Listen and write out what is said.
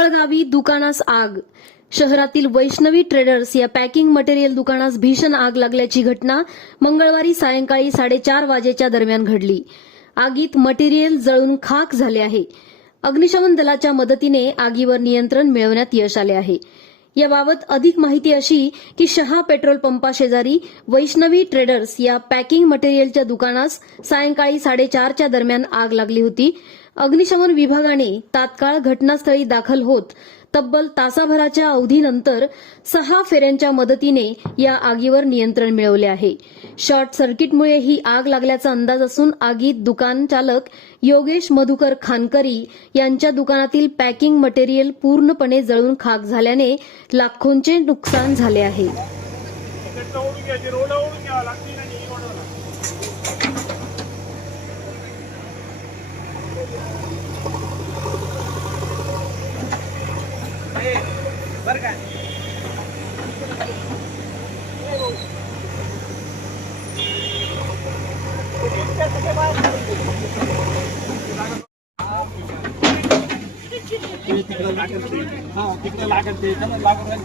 पिंपळगावी दुकानास आग. शहरातील वैष्णवी ट्रेडर्स या पॅकिंग मटेरियल दुकानास भीषण आग लागल्याची घटना मंगळवारी सायंकाळी साडेचार वाजेच्या दरम्यान घडली. आगीत मटेरियल जळून खाक झाले आहे. अग्निशमन दलाच्या मदतीने आगीवर नियंत्रण मिळवण्यात यश आले आहे. याबाबत अधिक माहिती अशी की शहा पेट्रोल पंपा शेजारी वैष्णवी ट्रेडर्स या पॅकिंग मटेरियलच्या दुकानास सायंकाळी साडेचारच्या दरम्यान आग लागली होती. अग्निशमन विभागाने तात्काळ घटनास्थळी दाखल होत तब्बल तासाभराच्या अवधीनंतर सहा फेऱ्यांच्या मदतीने या आगीवर नियंत्रण मिळवले आहे. शॉर्ट सर्किटमुळे ही आग लागल्याचा अंदाज असून आगीत दुकान चालक योगेश मधुकर खानकरी यांच्या दुकानातील पॅकिंग मटेरियल पूर्णपणे जळून खाक झाल्याने लाखोंचे नुकसान झाले आहे. तिकडे लागत ते हा तिकडे लागत ते त्यांना लागत नाही